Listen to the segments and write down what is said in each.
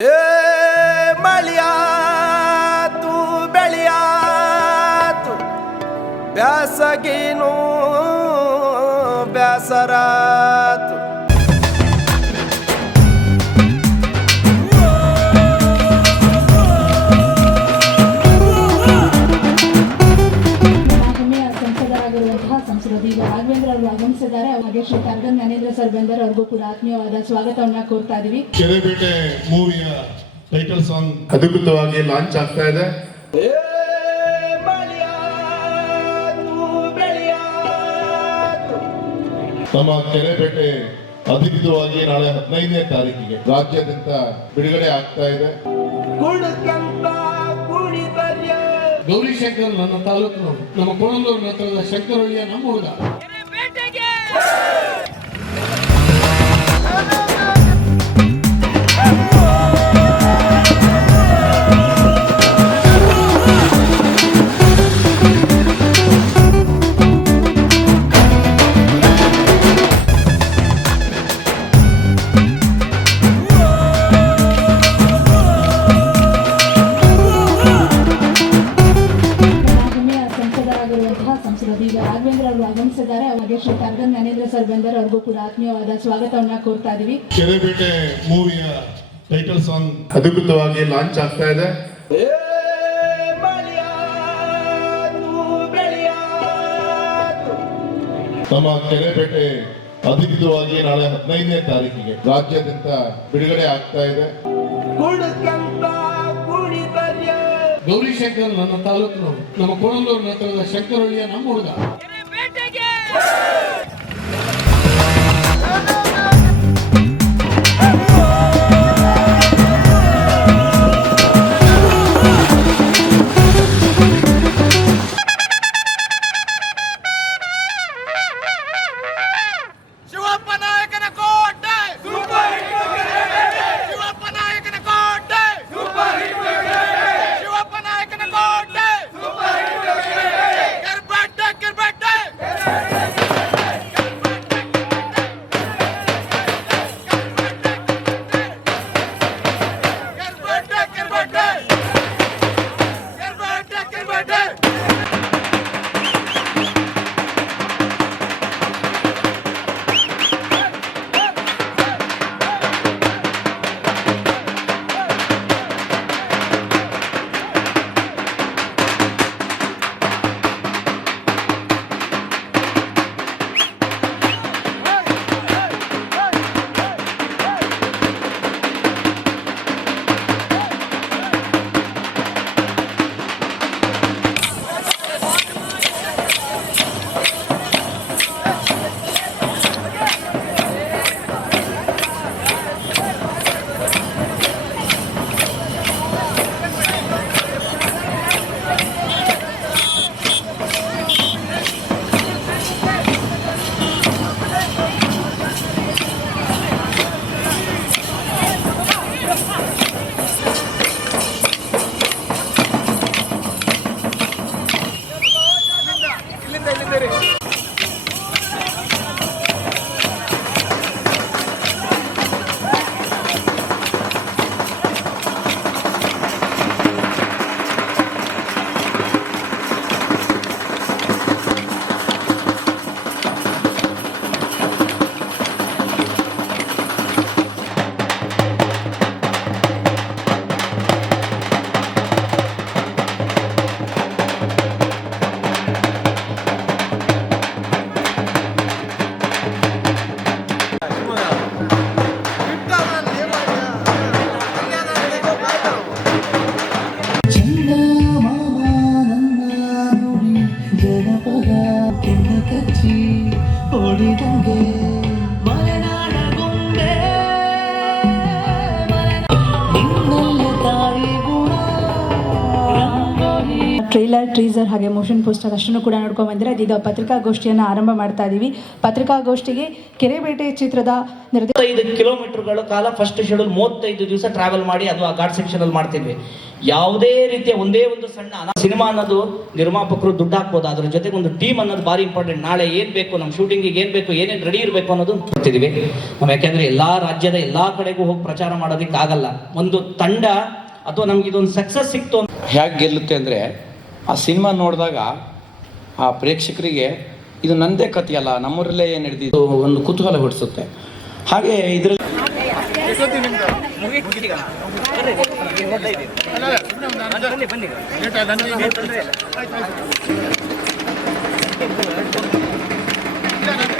Yeah! Jnanendra sir ಬಂದರೆ ಅವ್ರಿಗೂ ಕೂಡ ಆತ್ಮೀಯವಾದ ಸ್ವಾಗತವನ್ನ ಕೋರ್ತಾ ಇದೀವಿ. ಕೆರೆಬೇಟೆ ಮೂವಿಯ ಟೈಟಲ್ ಸಾಂಗ್ ಅಧಿಕೃತವಾಗಿ ಲಾಂಚ್ ಆಗ್ತಾ ಇದೆ. ನಮ್ಮ ಕೆರೆಬೇಟೆ ಅಧಿಕೃತವಾಗಿ ನಾಳೆ ಹದಿನೈದನೇ ತಾರೀಕಿಗೆ ರಾಜ್ಯಾದ್ಯಂತ ಬಿಡುಗಡೆ ಆಗ್ತಾ ಇದೆ. ಗೌರಿ ಶಂಕರ್ ಗೌರಿಶಂಕರ್ ನನ್ನ ತಾಲೂಕಿನವರು ನಮ್ಮ ಕೋಣಂದೂರು ಹತ್ರದ ಶಂಕರಳ್ಳಿಯ ನಮ್ಮ ಹುಡುಗ. ಕೂಡ ಆತ್ಮೀಯವಾದ ಸ್ವಾಗತವನ್ನ ಕೋರ್ತಾ ಇದೀವಿ. ಕೆರೆಬೇಟೆ ಮೂವಿಯ ಟೈಟಲ್ ಸಾಂಗ್ ಅಧಿಕೃತವಾಗಿ ಲಾಂಚ್ ಆಗ್ತಾ ಇದೆ. ನಮ್ಮ ಕೆರೆಪೇಟೆ ಅಧಿಕೃತವಾಗಿ ನಾಳೆ ಹದಿನೈದನೇ ತಾರೀಕಿಗೆ ರಾಜ್ಯಾದ್ಯಂತ ಬಿಡುಗಡೆ ಆಗ್ತಾ ಇದೆ. ಗೌರಿ ಶಂಕರ್ ಗೌರಿಶಂಕರ್ ನನ್ನ ತಾಲೂಕಿನವರು ನಮ್ಮ ಕೋಣಂದೂರು ಹತ್ರದ ಶಂಕರಳ್ಳಿಯ ನಮ್ಮ ಹುಡುಗ. ಕೆಳಬರ ಕಚ್ಚಿ ಟ್ರೀಸರ್ ಹಾಗೆ ಮೋಷನ್ ಪೋಸ್ಟರ್ ಅಷ್ಟನ್ನು ಕೂಡ ನೋಡ್ಕೊಂಡು ಬಂದರೆ. ಇದೀಗ ಪತ್ರಿಕಾಗೋಷ್ಠಿಯನ್ನು ಆರಂಭ ಮಾಡ್ತಾ ಇದ್ದೀವಿ ಪತ್ರಿಕಾಗೋಷ್ಠಿಗೆ ಕೆರೆಬೇಟೆ ಚಿತ್ರದ ನಿರ್ದೇಶ ಐದು ಕಿಲೋಮೀಟರ್ಗಳ ಕಾಲ ಫಸ್ಟ್ ಶೆಡ್ಯೂಲ್ ಮೂವತ್ತೈದು ದಿವಸ ಟ್ರಾವೆಲ್ ಮಾಡಿ ಅದು ಆ ಘಾಟ್ ಸೆಕ್ಷನಲ್ಲಿ ಮಾಡ್ತಿದ್ವಿ. ಯಾವುದೇ ರೀತಿಯ ಒಂದೇ ಒಂದು ಸಣ್ಣ ಅನ- ಸಿನಿಮಾ ಅನ್ನೋದು ನಿರ್ಮಾಪಕರು ದುಡ್ಡು ಹಾಕ್ಬೋದು. ಅದ್ರ ಜೊತೆಗೆ ಒಂದು ಟೀಮ್ ಅನ್ನೋದು ಭಾರಿ ಇಂಪಾರ್ಟೆಂಟ್ ನಾಳೆ ಏನು ಬೇಕು ನಮ್ಮ ಶೂಟಿಂಗಿಗೆ ಏನು ಬೇಕು ಏನೇನು ರೆಡಿ ಇರಬೇಕು ಅನ್ನೋದು ಗೊತ್ತಿದೀವಿ ನಾವು ಯಾಕೆಂದ್ರೆ ಎಲ್ಲಾ ರಾಜ್ಯದ ಎಲ್ಲಾ ಕಡೆಗೂ ಹೋಗಿ ಪ್ರಚಾರ ಮಾಡೋದಕ್ಕೆ ಆಗಲ್ಲ. ಒಂದು ತಂಡ ಅಥವಾ ನಮ್ಗೆ ಇದೊಂದು ಸಕ್ಸಸ್ ಸಿಕ್ತು ಅಂತ ಹೇಗೆ ಗೆಲ್ಲುತ್ತೆ ಅಂದರೆ ಆ ಸಿನಿಮಾ ನೋಡಿದಾಗ ಆ ಪ್ರೇಕ್ಷಕರಿಗೆ ಇದು ನಂದೇ ಕಥೆಯಲ್ಲ ನಮ್ಮೂರಲ್ಲೇ ಏನು ಹಿಡಿದಿದ್ದು? ಒಂದು ಕುತೂಹಲ ಹೊಡಿಸುತ್ತೆ ಹಾಗೆ ಇದರಲ್ಲಿ ನಮ್ಗೆ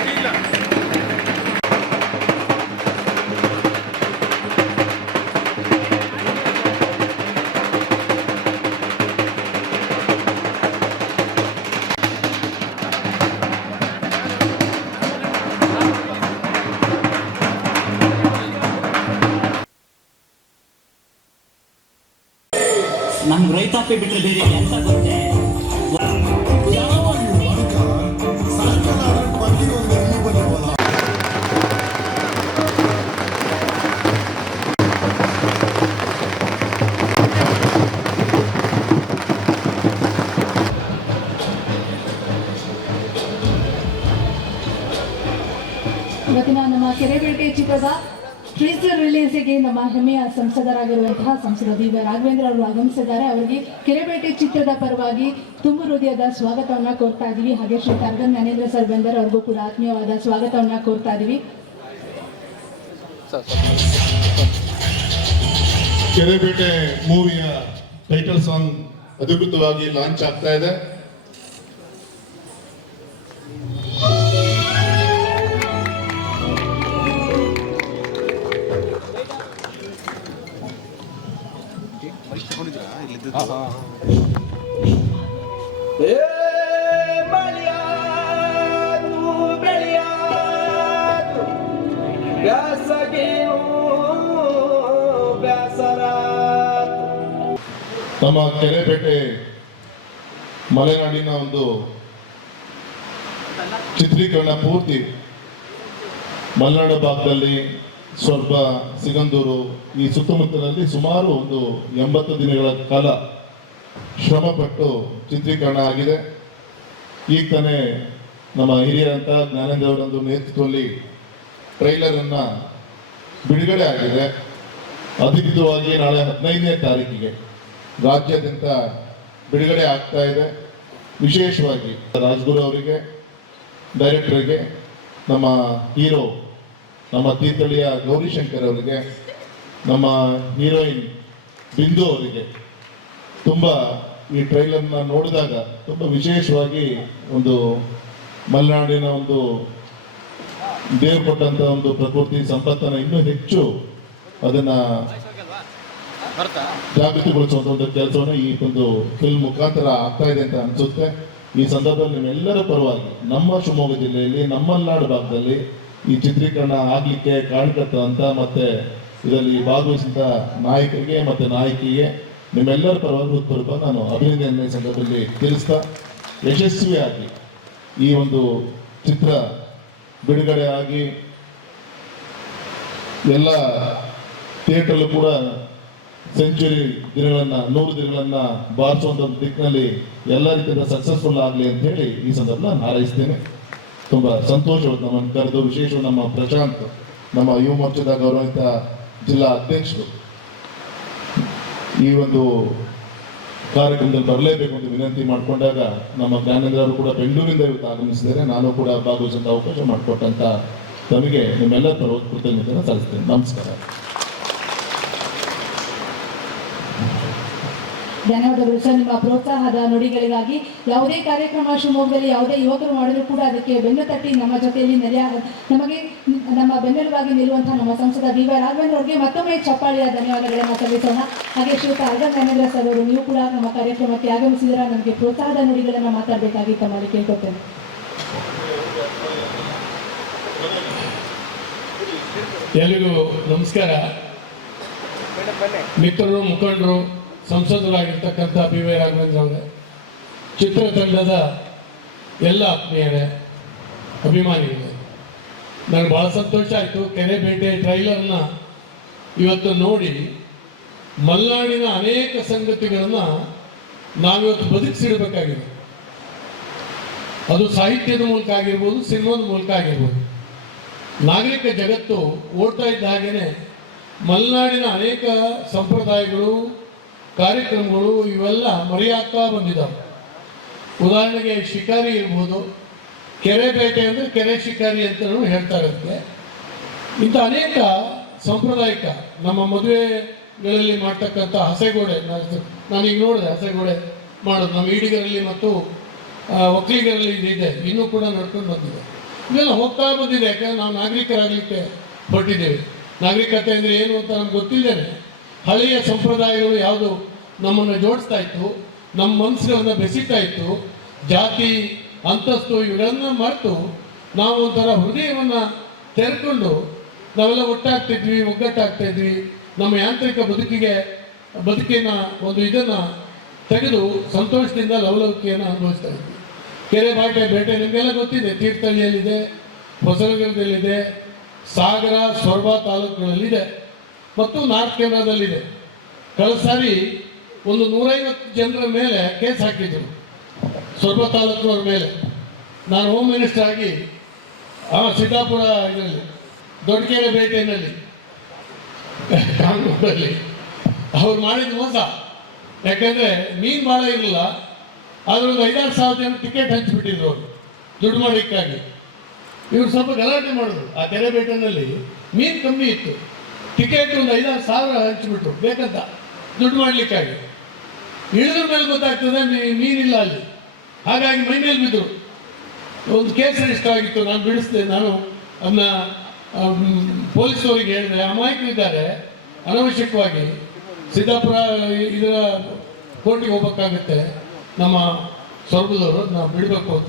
ರೈತಾಪಿ ಬಿಟ್ಟರೆ ಬೇರೆ ಎಂತ ಗೊತ್ತೇ ರಿಲೀಸಿಗೆ ನಮ್ಮ ಹೆಮ್ಮೆಯ ಸಂಸದರಾಗಿರುವಂತಹ ಸಂಸದ ಬಿ ವೈ ರಾಘವೇಂದ್ರ ಅವರು ಆಗಮಿಸಿದ್ದಾರೆ. ಅವರಿಗೆ ಕೆರೆಬೇಟೆ ಚಿತ್ರದ ಪರವಾಗಿ ತುಂಬು ಹೃದಯದ ಸ್ವಾಗತವನ್ನ ಕೋರ್ತಾ ಇದೀವಿ. ಹಾಗೆ ಶ್ರೀ ಕಾರ್ಗನ್ ಜ್ಞಾನೇಂದ್ರ ಸರ್ ಬೆಂದರ್ ಅವ್ರಿಗೂ ಕೂಡ ಆತ್ಮೀಯವಾದ ಸ್ವಾಗತವನ್ನ ಕೋರ್ತಾ ಇದೀವಿ. ಕೆರೆಬೇಟೆ ಮೂವಿಯ ಟೈಟಲ್ ಸಾಂಗ್ ಅಧಿಕೃತವಾಗಿ ಲಾಂಚ್ ಆಗ್ತಾ ಇದೆ. ಬ್ಯಾಸರಾತು ನಮ್ಮ ಕೆರೆಪೇಟೆ ಮಲೆನಾಡಿನ ಒಂದು ಚಿತ್ರೀಕರಣ ಪೂರ್ತಿ ಮಲೆನಾಡು ಭಾಗದಲ್ಲಿ ಸ್ವಲ್ಪ ಸಿಗಂದೂರು ಈ ಸುತ್ತಮುತ್ತಲಲ್ಲಿ ಸುಮಾರು ಒಂದು ಎಂಬತ್ತು ದಿನಗಳ ಕಾಲ ಶ್ರಮಪಟ್ಟು ಚಿತ್ರೀಕರಣ ಆಗಿದೆ. ಈಗ ತಾನೇ ನಮ್ಮ ಹಿರಿಯರಂತ ಜ್ಞಾನೇಂದ್ರವರೊಂದು ನೇತೃತ್ವದಲ್ಲಿ ಟ್ರೈಲರ್ ಅನ್ನ ಬಿಡುಗಡೆ ಆಗಿದೆ. ಅಧಿಕೃತವಾಗಿ ನಾಳೆ ಹದಿನೈದನೇ ತಾರೀಕಿಗೆ ರಾಜ್ಯಾದ್ಯಂತ ಬಿಡುಗಡೆ ಆಗ್ತಾ ಇದೆ. ವಿಶೇಷವಾಗಿ ರಾಜ್ಗುರು ಅವರಿಗೆ ಡೈರೆಕ್ಟರ್ಗೆ ನಮ್ಮ ಹೀರೋ ನಮ್ಮ ತೀರ್ಥಳಿಯ ಗೌರಿಶಂಕರ್ ಅವರಿಗೆ, ನಮ್ಮ ಹೀರೋಯಿನ್ ಬಿಂದು ಅವರಿಗೆ ತುಂಬ ಈ ಟ್ರೈಲರ್ನ ನೋಡಿದಾಗ ತುಂಬ ವಿಶೇಷವಾಗಿ ಒಂದು ಮಲೆನಾಡಿನ ಒಂದು ದೇವ್ರು ಕೊಟ್ಟಂತ ಒಂದು ಪ್ರಕೃತಿ ಸಂಪತ್ತನ್ನ ಇನ್ನೂ ಹೆಚ್ಚು ಅದನ್ನ ಜಾಗೃತಿಗೊಳಿಸುವಂತ ಒಂದು ಕೆಲಸವನ್ನು ಈ ಒಂದು ಫಿಲ್ಮ್ ಮುಖಾಂತರ ಆಗ್ತಾ ಇದೆ ಅಂತ ಅನ್ಸುತ್ತೆ. ಈ ಸಂದರ್ಭದಲ್ಲಿ ನಿಮ್ಮೆಲ್ಲರ ಪರವಾಗಿ ನಮ್ಮ ಶಿವಮೊಗ್ಗ ಜಿಲ್ಲೆಯಲ್ಲಿ, ನಮ್ಮ ಮಲೆನಾಡು ಭಾಗದಲ್ಲಿ ಈ ಚಿತ್ರೀಕರಣ ಆಗ್ಲಿಕ್ಕೆ ಕಾರಣಕರ್ತ ಅಂತ ಮತ್ತೆ ಇದರಲ್ಲಿ ಭಾಗವಹಿಸಿದ ನಾಯಕರಿಗೆ ಮತ್ತೆ ನಾಯಕಿಗೆ ನಿಮ್ಮೆಲ್ಲರ ಪರವಾಗಿ ಹೃತ್ಪೂರ್ವಕ ನಾನು ಅಭಿನಂದನೆ ಸಂದರ್ಭದಲ್ಲಿ ತಿಳಿಸ್ತಾ ಯಶಸ್ವಿಯಾಗಿ ಈ ಒಂದು ಚಿತ್ರ ಬಿಡುಗಡೆ ಆಗಿ ಎಲ್ಲ ಥಿಯೇಟರ್ ಕೂಡ ಸೆಂಚುರಿ ದಿನಗಳನ್ನ, ನೂರು ದಿನಗಳನ್ನ ಬಾರಿಸುವಂತ ಒಂದು ದಿಕ್ಕಿನಲ್ಲಿ ಎಲ್ಲ ರೀತಿಯಿಂದ ಸಕ್ಸಸ್ಫುಲ್ ಆಗಲಿ ಅಂತ ಹೇಳಿ ಈ ಸಂದರ್ಭ ನಾನು ಹಾರೈಸ್ತೇನೆ. ತುಂಬಾ ಸಂತೋಷವಾದ ನಮ್ಮನ್ನು ಕರೆದು ವಿಶೇಷ ನಮ್ಮ ಪ್ರಶಾಂತ್, ನಮ್ಮ ಯುವ ಮೋರ್ಚಾದ ಗೌರವಿತ ಜಿಲ್ಲಾ ಅಧ್ಯಕ್ಷರು. ಈ ಒಂದು ಕಾರ್ಯಕ್ರಮದಲ್ಲಿ ಬರಲೇಬೇಕು ಅಂತ ವಿನಂತಿ ಮಾಡಿಕೊಂಡಾಗ ನಮ್ಮ ಜ್ಞಾನೇಂದ್ರ ಅವರು ಕೂಡ ಬೆಂಗಳೂರಿಂದ ಇವತ್ತು ಆಗಮಿಸಿದ್ದಾರೆ. ನಾನು ಕೂಡ ಭಾಗವಹಿಸೋಂಥ ಅವಕಾಶ ಮಾಡಿಕೊಟ್ಟಂತ ತಮಗೆ ನಿಮ್ಮೆಲ್ಲ ಕೃತಜ್ಞತೆಯನ್ನು ಸಲ್ಲಿಸ್ತೇನೆ. ನಮಸ್ಕಾರ. ಧನ್ಯವಾದಗಳು ಸರ್ ನಿಮ್ಮ ಪ್ರೋತ್ಸಾಹದ ನುಡಿಗಳಿಗಾಗಿ ಯಾವುದೇ ಕಾರ್ಯಕ್ರಮ ಶಿವಮೊಗ್ಗದಲ್ಲಿ ಯಾವುದೇ ಯುವಕರು ಮಾಡಿದ್ರು ಕೂಡ ಅದಕ್ಕೆ ಬೆನ್ನು ತಟ್ಟಿ ನಮ್ಮ ಜೊತೆಯಲ್ಲಿ ನೆಲೆ ನಮಗೆ ನಮ್ಮ ಬೆನ್ನೆಲುಬಾಗಿ ನಿಲ್ಲುವಂತಹ ನಮ್ಮ ಸಂಸದ ಡಿ ವೈ ರಾಘವೇಂದ್ರ ಅವರಿಗೆ ಮತ್ತೊಮ್ಮೆ ಚಪ್ಪಾಳಿಯ ಧನ್ಯವಾದಗಳನ್ನು ಸಲ್ಲಿಸೋಣ. ಹಾಗೆ ಶ್ರೀಯುತ ಅರ್ಜನ್ ಜ್ಞಾನೇಂದ್ರ ಸರ್ ಅವರು, ನೀವು ಕೂಡ ನಮ್ಮ ಕಾರ್ಯಕ್ರಮಕ್ಕೆ ಆಗಮಿಸಿದರ ನಮಗೆ ಪ್ರೋತ್ಸಾಹದ ನುಡಿಗಳನ್ನು ಮಾತಾಡಬೇಕಾಗಿ ತಮ್ಮಲ್ಲಿ ಕೇಳ್ಕೊತೇನೆ. ಎಲ್ರಿಗೂ ನಮಸ್ಕಾರ. ಮಿತ್ರರು, ಮುಖಂಡರು ಸಂಸದರಾಗಿರ್ತಕ್ಕಂಥ ಬಿ ವೈ ರಾಘವೇಂದ್ರ ಅವರೇ, ಚಿತ್ರತಂಡದ ಎಲ್ಲ ಆತ್ಮೀಯರೇ, ಅಭಿಮಾನಿಗಳೇ ನನಗೆ ಭಾಳ ಸಂತೋಷ ಆಯಿತು. ಕೆರೆ ಬೇಟೆ ಟ್ರೈಲರ್ನ ಇವತ್ತು ನೋಡಿ ಮಲ್ನಾಡಿನ ಅನೇಕ ಸಂಗತಿಗಳನ್ನು ನಾವಿವತ್ತು ಬದುಕಿಸಿಡಬೇಕಾಗಿದೆ. ಅದು ಸಾಹಿತ್ಯದ ಮೂಲಕ ಆಗಿರ್ಬೋದು, ಸಿನಿಮಾದ ಮೂಲಕ ಆಗಿರ್ಬೋದು. ನಾಗರಿಕ ಜಗತ್ತು ಓಡ್ತಾ ಇದ್ದ ಹಾಗೇನೆ ಮಲೆನಾಡಿನ ಅನೇಕ ಸಂಪ್ರದಾಯಗಳು ಕಾರ್ಯಕ್ರಮಗಳು ಇವೆಲ್ಲ ಮರೆಯಾಗ್ತಾ ಬಂದಿದ್ದಾವೆ. ಉದಾಹರಣೆಗೆ ಶಿಕಾರಿ ಇರ್ಬೋದು ಕೆರೆ ಬೇಟೆ ಅಂದರೆ ಕೆರೆ ಶಿಕಾರಿ ಹೇಳ್ತಾರೆ ಅದಕ್ಕೆ ಇಂಥ ಅನೇಕ ಸಾಂಪ್ರದಾಯಿಕ ನಮ್ಮ ಮದುವೆಗಳಲ್ಲಿ ಮಾಡ್ತಕ್ಕಂಥ ಹಸೆಗೋಡೆ, ನಾನು- ನಾನೀಗ ನೋಡಿದೆ ಹಸೆಗೋಡೆ ಮಾಡೋದು. ನಮ್ಮ ಈಡಿಗರಲ್ಲಿ ಮತ್ತು ಒಕ್ಕಲಿಗರಲ್ಲಿ ಇದಿದೆ. ಇನ್ನೂ ಕೂಡ ನಡ್ಕೊಂಡು ಬಂದಿದೆ. ಇವೆಲ್ಲ ಹೋಗ್ತಾ ಬಂದಿದೆ. ಯಾಕಂದ್ರೆ ನಾವು ನಾಗರಿಕರಾಗಲಿಕ್ಕೆ ಹೊರಟಿದ್ದೇವೆ. ನಾಗರಿಕತೆ ಅಂದರೆ ಏನು ಅಂತ ನಮ್ಗೆ ಗೊತ್ತಿದ್ದೇನೆ ಹಳೆಯ ಸಂಪ್ರದಾಯಗಳು ಯಾವುದು? ನಮ್ಮನ್ನು ಜೋಡಿಸ್ತಾ ಇತ್ತು, ನಮ್ಮ ಮನಸ್ಸುಗಳನ್ನ ಬೆಸಿತಾ ಇತ್ತು, ಜಾತಿ, ಅಂತಸ್ತು ಇವುಗಳನ್ನ ಮರೆತು ನಾವು ಒಂಥರ ಹೃದಯವನ್ನು ತೆರೆಕೊಂಡು ನಾವೆಲ್ಲ ಒಟ್ಟಾಗ್ತಿದ್ವಿ ಒಗ್ಗಟ್ಟಾಗ್ತಾ ಇದ್ವಿ ನಮ್ಮ ಯಾಂತ್ರಿಕ ಬದುಕಿಗೆ, ಬದುಕಿನ ಒಂದು ಇದನ್ನು ತೆಗೆದು ಸಂತೋಷದಿಂದ ಲವಲವಿಕೆಯನ್ನು ಅನುಭವಿಸ್ತಾ ಇದ್ವಿ. ಕೆರೆ ಬಾಟೆ ಬೇಟೆ, ನಿಮಗೆಲ್ಲ ಗೊತ್ತಿದೆ, ತೀರ್ಥಹಳ್ಳಿಯಲ್ಲಿದೆ, ಹೊಸನಗರದಲ್ಲಿದೆ, ಸಾಗರ, ಸೊರಬ ತಾಲೂಕುಗಳಲ್ಲಿದೆ. ಮತ್ತು ನಾರ್ತ್ ಕೇಂದ್ರದಲ್ಲಿದೆ. ಕಳೆದ ಸಾರಿ ಒಂದು ನೂರೈವತ್ತು ಜನರ ಮೇಲೆ ಕೇಸ್ ಹಾಕಿದ್ರು. ಸೊರಬ ತಾಲೂಕಿನವ್ರ ಮೇಲೆ. ನಾನು ಹೋಮ್ ಮಿನಿಸ್ಟರ್ ಆಗಿ, ಆ ಸಿದ್ದಾಪುರ ಇದರಲ್ಲಿ ದೊಡ್ಡಕೆರೆ ಬೇಟೆಯಲ್ಲಿ ಕಾಂಗ್ರೆಸ್ನಲ್ಲಿ ಅವ್ರು ಮಾಡಿದ ಮೋಸ. ಯಾಕಂದ್ರೆ ಮೀನು ಭಾಳ ಇರಲಿಲ್ಲ. ಒಂದು ಐದಾರು ಸಾವಿರ ಜನ ಟಿಕೆಟ್ ಹಂಚಿಬಿಟ್ಟಿದ್ರು ಅವರು, ದುಡ್ಡು ಮಾಡಲಿಕ್ಕಾಗಿ. ಇವರು ಸ್ವಲ್ಪ ಗಲಾಟೆ ಮಾಡಿದ್ರು. ಆ ಕೆರೆ ಬೇಟೆನಲ್ಲಿ ಮೀನು ಕಮ್ಮಿ ಇತ್ತು. ಟಿಕೆಟ್ ಒಂದು ಐದಾರು ಸಾವಿರ ಹಂಚಿಬಿಟ್ರು, ಬೇಕಂತ. ದುಡ್ಡು ಮಾಡಲಿಕ್ಕಾಗಿ. ಇಳಿದ್ರ ಮೇಲೆ ಗೊತ್ತಾಗ್ತದೆ ನೀರಿಲ್ಲ ಅಲ್ಲಿ. ಹಾಗಾಗಿ ಮೈ ಮೇಲೆ ಬಿದ್ದರು ಒಂದು ಕೇಸ್ ರಿಜಿಸ್ಟರ್ ಆಗಿತ್ತು, ನಾನು ಬಿಡಿಸಿದೆ, ನಾನು ಅದನ್ನ ಪೊಲೀಸವರಿಗೆ ಹೇಳಿದೆ. ಅಮಾಯಕರಿದ್ದಾರೆ ಅನವಶ್ಯಕವಾಗಿ. ಸಿದ್ದಾಪುರ ಇದರ ಕೋರ್ಟಿಗೆ ಹೋಗಬೇಕಾಗುತ್ತೆ. ನಮ್ಮ ಸ್ವರ್ಗದವರು ನಾವು ಬಿಡಬೇಕು ಅಂತ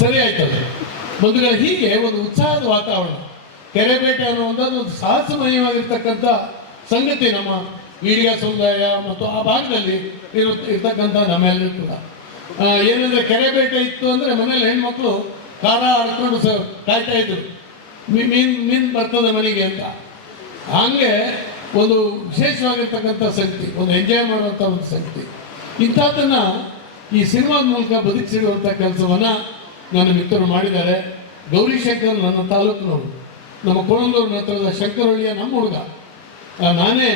ಸರಿ ಆಯ್ತಲ್ಲ ಮೊದಲು ಹೀಗೆ ಒಂದು ಉತ್ಸಾಹದ ವಾತಾವರಣ. ಕೆರೆಬೇಟೆ ಅನ್ನುವಂಥದ್ದು ಒಂದು ಸಾಹಸಮಯವಾಗಿರ್ತಕ್ಕಂಥ ಸಂಗತಿ ನಮ್ಮ ಮೀಡಿಯಾ ಸಮುದಾಯ ಮತ್ತು ಆ ಭಾಗದಲ್ಲಿ ಇರು, ಇರ್ತಕ್ಕಂಥ ನಮ್ಮೆಲ್ಲರೂ ಕೂಡ. ಏನಂದ್ರೆ ಕೆರೆ ಬೇಟೆ ಇತ್ತು ಅಂದ್ರೆ ಮನೇಲಿ ಹೆಣ್ಮಕ್ಳು ಖಾರ ಹಡ್ಕೊಂಡು ಸ, ಕಾಯ್ತಾ ಇದ್ರು. ಮೀನ್ ಮೀನ್ ಬರ್ತದೆ ಮನೆಗೆ ಅಂತ. ಹಾಗೆ ಒಂದು ವಿಶೇಷವಾಗಿರ್ತಕ್ಕಂಥ ಸಂಗತಿ, ಒಂದು ಎಂಜಾಯ್ ಮಾಡುವಂಥ ಒಂದು ಸಂಗತಿ. ಇಂಥದ್ದನ್ನ ಈ ಸಿನಿಮಾದ ಮೂಲಕ ಬದುಕಿಸಿರುವಂಥ ಕೆಲಸವನ್ನು ನನ್ನ ಮಿತ್ರರು ಮಾಡಿದ್ದಾರೆ. ಗೌರಿಶಂಕರ್ ನನ್ನ ತಾಲೂಕಿನವರು. ನಮ್ಮ ಕೋಣಂದೂರಿನ ಹತ್ರದ ಶಂಕರಹಳ್ಳಿಯ ನಮ್ಮ ಹುಡುಗ. ನಾನೇ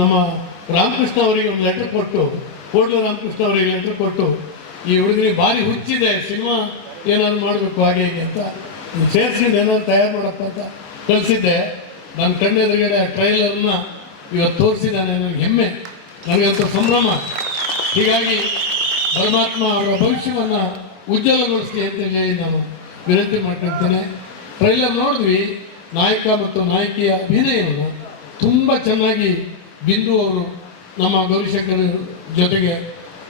ನಮ್ಮ ರಾಮಕೃಷ್ಣ ಅವರಿಗೆ ಒಂದು ಲೆಟರ್ ಕೊಟ್ಟು, ಕೋಡ್ಲ ರಾಮಕೃಷ್ಣ ಅವರಿಗೆ ಲೆಟರ್ ಕೊಟ್ಟು, ಈ ಹುಡುಗನಿಗೆ ಭಾರಿ ಹುಚ್ಚಿದೆ, ಸಿನಿಮಾ ಏನಾದ್ರು ಮಾಡಬೇಕು, ಹಾಗೆ ಹೀಗೆ ಅಂತ ಸೇರಿಸಿದ್ದು ಏನಾದ್ರು ತಯಾರು ಮಾಡಪ್ಪ ಅಂತ ಕಳಿಸಿದ್ದೆ. ನನ್ನ ಕಣ್ಣೆದುರುಗಡೆ ಟ್ರೈಲರ್ನ ಇವತ್ತು ತೋರಿಸಿದ್ದಾನೆ ನನಗೆ ಹೆಮ್ಮೆ. ನನಗಂತ ಸಂಭ್ರಮ. ಹೀಗಾಗಿ ಪರಮಾತ್ಮ ಅವರ ಭವಿಷ್ಯವನ್ನು ಉಜ್ವಲಗೊಳಿಸಿ ಅಂತ ಹೇಳಿ ನಾನು ವಿನಂತಿ ಮಾಡ್ಕೊಳ್ತೇನೆ. ಟ್ರೈಲರ್ ನೋಡಿದ್ವಿ, ನಾಯಕ ಮತ್ತು ನಾಯಕಿಯ ಅಭಿನಯವನ್ನು ತುಂಬ ಚೆನ್ನಾಗಿ ಬಿಂದು ಅವರು ನಮ್ಮ ಗೌರಿಶಂಕರ್ ಜೊತೆಗೆ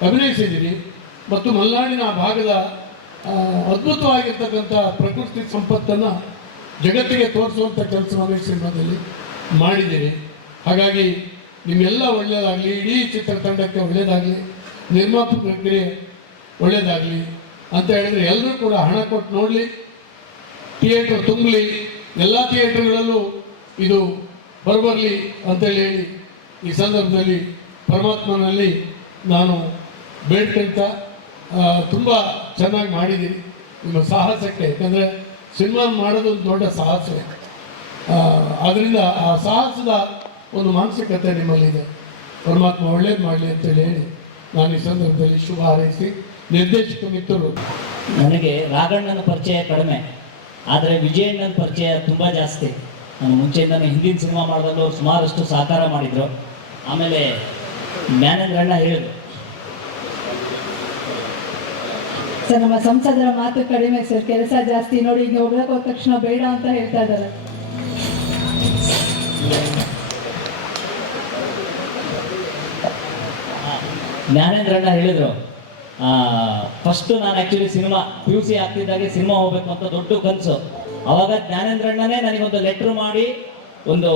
ಅಭಿನಯಿಸಿದ್ದೀರಿ. ಮತ್ತು ಮಲ್ನಾಡಿನ ಭಾಗದ ಅದ್ಭುತವಾಗಿರ್ತಕ್ಕಂಥ ಪ್ರಕೃತಿ ಸಂಪತ್ತನ್ನು ಜಗತ್ತಿಗೆ ತೋರಿಸುವಂಥ ಕೆಲಸವನ್ನು ಸಿನಿಮಾದಲ್ಲಿ ಮಾಡಿದ್ದೀರಿ. ಹಾಗಾಗಿ ನಿಮ್ಮೆಲ್ಲ ಒಳ್ಳೆಯದಾಗಲಿ ಇಡೀ ಚಿತ್ರತಂಡಕ್ಕೆ ಒಳ್ಳೆಯದಾಗಲಿ ನಿರ್ಮಾಪಕರಿಗೆ ಒಳ್ಳೆಯದಾಗಲಿ ಅಂತ ಹೇಳಿದ್ರೆ ಎಲ್ಲರೂ ಕೂಡ ಹಣ ಕೊಟ್ಟು ನೋಡಲಿ. ಥಿಯೇಟರ್ ತುಂಬಲಿ, ಎಲ್ಲ ಥಿಯೇಟರ್ಗಳಲ್ಲೂ ಇದು ಬರಬರಲಿ ಅಂತೇಳಿ ಹೇಳಿ ಈ ಸಂದರ್ಭದಲ್ಲಿ ಪರಮಾತ್ಮನಲ್ಲಿ ನಾನು ಬೇಡ್ಕೊಂತ ತುಂಬ ಚೆನ್ನಾಗಿ ಮಾಡಿದ್ದೀನಿ. ನಿಮ್ಮ ಸಾಹಸಕ್ಕೆ, ಯಾಕಂದರೆ ಸಿನಿಮಾ ಮಾಡೋದು ಒಂದು ದೊಡ್ಡ ಸಾಹಸ. ಆದ್ದರಿಂದ ಆ ಸಾಹಸದ ಒಂದು ಮಾನಸಿಕತೆ ನಿಮ್ಮಲ್ಲಿದೆ. ಪರಮಾತ್ಮ ಒಳ್ಳೇದು ಮಾಡಲಿ ಅಂತೇಳಿ ಹೇಳಿ ನಾನು ಈ ಸಂದರ್ಭದಲ್ಲಿ ಶುಭ ಹಾರೈಸಿ, ನಿರ್ದೇಶಕ ಮಿತ್ರರು. ನನಗೆ ರಾಘಣ್ಣನ ಪರಿಚಯ ಕಡಿಮೆ. ಆದರೆ ವಿಜಯಣ್ಣನ ಪರಿಚಯ ತುಂಬ ಜಾಸ್ತಿ. ನಾನು ಮುಂಚೆಯಿಂದನೇ ಹಿಂದಿನ ಸಿನಿಮಾ ಮಾಡಿದಾಗಲೂ ಸುಮಾರಷ್ಟು ಸಹಕಾರ ಮಾಡಿದರು. ಆಮೇಲೆ ಜ್ಞಾನೇಂದ್ರಣ್ಣ ಹೇಳಿದ್ರು. ಸರ್ ನಮ್ಮ ಸಂಸದರ ಮಾತು ಕಡಿಮೆ ಸರ್. ಕೆಲಸ ಜಾಸ್ತಿ ನೋಡಿ ಈಗ ಹೋಗ್ಲಕ್ಕೆ ಹೋದ ತಕ್ಷಣ ಬೇಡ ಅಂತ ಹೇಳ್ತಾ ಇದ್ದಾರೆ. ಜ್ಞಾನೇಂದ್ರಣ್ಣ ಹೇಳಿದರು. ಫಸ್ಟು ನಾನು actually cinema P U C ಆಗ್ತಿದ್ದಾಗೆ cinema ಹೋಗ್ಬೇಕು ಅಂತ ದೊಡ್ಡ ಕನಸು. ಅವಾಗ ಜ್ಞಾನೇಂದ್ರಣ್ಣನೇ ನನಗೊಂದು ಲೆಟ್ರ್ ಮಾಡಿ, ಒಂದು,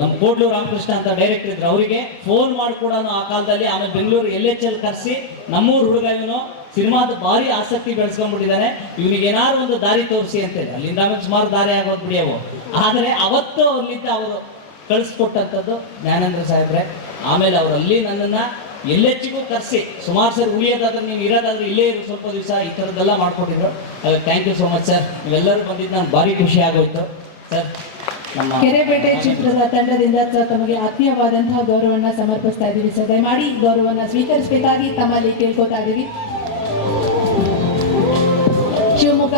ನಮ್ಮ ಕೋಡ್ಲು ರಾಮಕೃಷ್ಣ ಅಂತ ಡೈರೆಕ್ಟರ್ ಇದ್ರು. ಅವರಿಗೆ ಫೋನ್ ಕೂಡ ಆ ಕಾಲದಲ್ಲಿ. ಆಮೇಲೆ ಬೆಂಗಳೂರು ಎಲ್ ಎಚ್ ಎಲ್ ಕರೆಸಿ, ನಮ್ಮೂರು ಹುಡುಗ ಇವನು ಸಿನಿಮಾದ ಭಾರಿ ಆಸಕ್ತಿ ಬೆಳೆಸ್ಕೊಂಡ್ಬಿಟ್ಟಿದ್ದಾನೆ. ಇವನಿಗೆ ಏನಾದ್ರು ಒಂದು ದಾರಿ ತೋರಿಸಿ ಅಂತ ಹೇಳಿ ಅಲ್ಲಿಂದ ಆಮೇಲೆ ಸುಮಾರು ದಾರಿ ಆಗೋದು ಬಿಡಿಯವು. ಆದರೆ ಅವತ್ತು ಅವ್ರಲ್ಲಿದ್ದ ಅವರು ಕಳಿಸ್ಕೊಟ್ಟಂಥದ್ದು ಜ್ಞಾನೇಂದ್ರ ಸಾಹೇಬ್ರೆ. ಆಮೇಲೆ ಅವರಲ್ಲಿ ನನ್ನನ್ನ ಎಲ್ಲೆಚ್ಚಿಗೂ ಕರೆಸಿ. ಸುಮಾರು ಸರ್ ಉಳಿಯೋದಾದ್ರೆ ನೀವು ಇರೋದಾದ್ರೆ ಇಲ್ಲೇ ಇರು, ಸ್ವಲ್ಪ ದಿವಸ ಈ ಥರದ್ದೆಲ್ಲ ಮಾಡಿಕೊಟ್ಟಿದ್ರು. ಹಾಗಾಗಿ thank you so much sir ನೀವೆಲ್ಲರೂ ಬಂದಿದ್ದು ನಾನು ಭಾರಿ ಖುಷಿ ಆಗೋಯ್ತು. ಸರ್ ಕೆರೆಬೇಟೆ ಚಿತ್ರದ ತಂಡದಿಂದ ಸರ್ ತಮಗೆ ಆತ್ಮೀಯವಾದಂತಹ ಗೌರವವನ್ನು ಸಮರ್ಪಿಸ್ತಾ ಇದ್ದೀವಿ ಸರ್ ದಯಮಾಡಿ ಗೌರವವನ್ನ ಸ್ವೀಕರಿಸಬೇಕಾಗಿ ತಮ್ಮಲ್ಲಿ ಕೇಳ್ಕೊತಾ ಇದ್ದೀವಿ.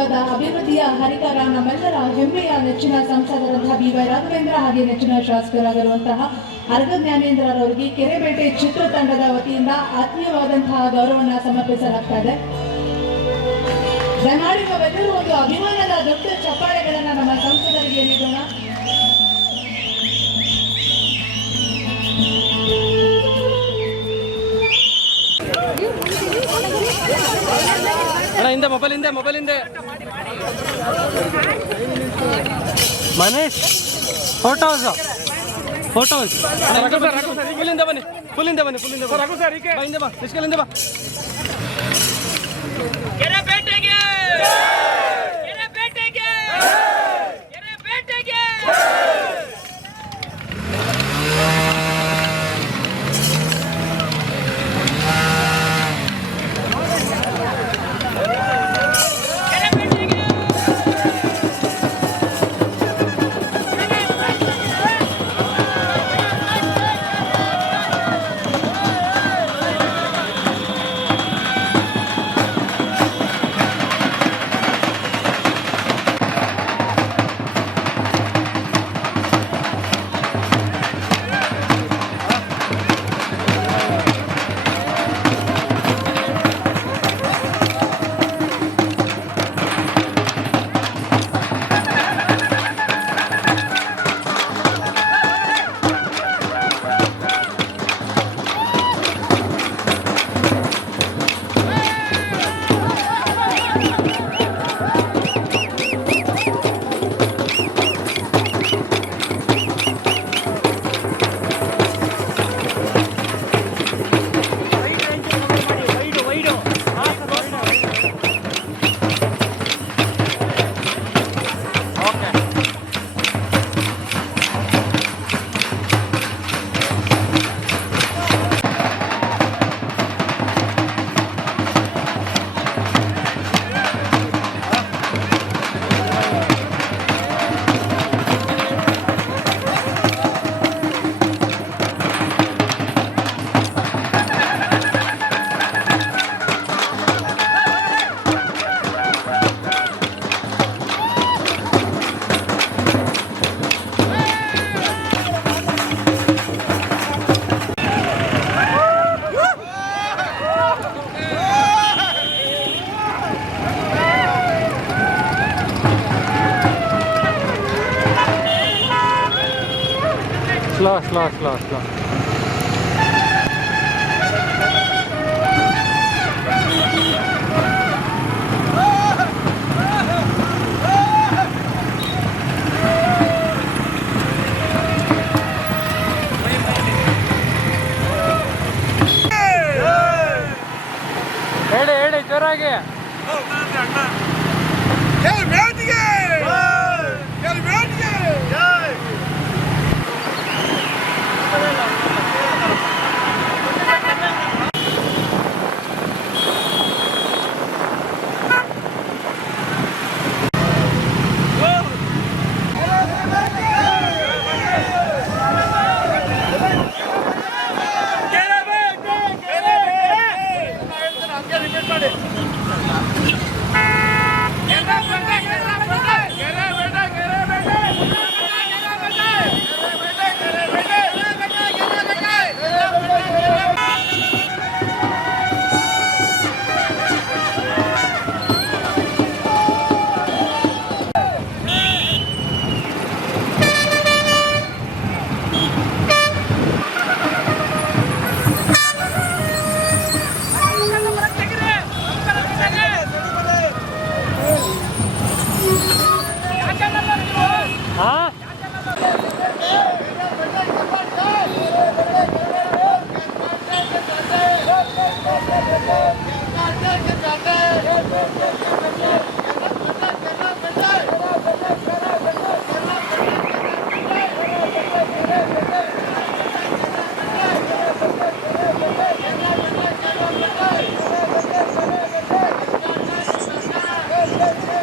ಶಿವಮೊಗ್ಗದ ಅಭಿವೃದ್ಧಿಯ ಹರಿಕಾರ ನಮ್ಮೆಲ್ಲರ ಹೆಮ್ಮೆಯ ನೆಚ್ಚಿನ ಸಂಸದರಂತಹ ಬಿ ವೈ ರಾಘವೇಂದ್ರ ಹಾಗೆ ನೆಚ್ಚಿನ ಶಾಸಕರಾಗಿರುವಂತಹ ಅರ್ಗ ಜ್ಞಾನೇಂದ್ರರವರಿಗೆ ಕೆರೆಬೇಟೆ ಚಿತ್ರತಂಡದ ವತಿಯಿಂದ ಆತ್ಮೀಯವಾದಂತಹ ಗೌರವವನ್ನ ಸಮರ್ಪಿಸಲಾಗ್ತಾ ಇದೆ. ಒಂದು ಅಭಿಮಾನದ ದೊಡ್ಡ ಚಪ್ಪಾಳೆಗಳನ್ನ ನಮ್ಮ ಸಂಸದರಿಗೆ ನೀಡೋಣ. ಮೊಬೈಲ್ ಹಿಂದೆ ಮೊಬೈಲ್ ಹಿಂದೆ. ಮನೀಶ್ ಫೋಟೋಸ್ ಫೋಟೋಸ್ ಫುಲ್ ಇಲ್ಲಿಂದ ಬನ್ನಿ. ಫುಲ್ಲಿಂದ ಬನ್ನಿ ಫುಲ್ಲಿಂದ ಹಿಂದೆ ಸರ್ ಹಿಂದೆ ಬಾ ನಿಷ್ಕಲ್ ಹಿಂದೆ ಬಾ.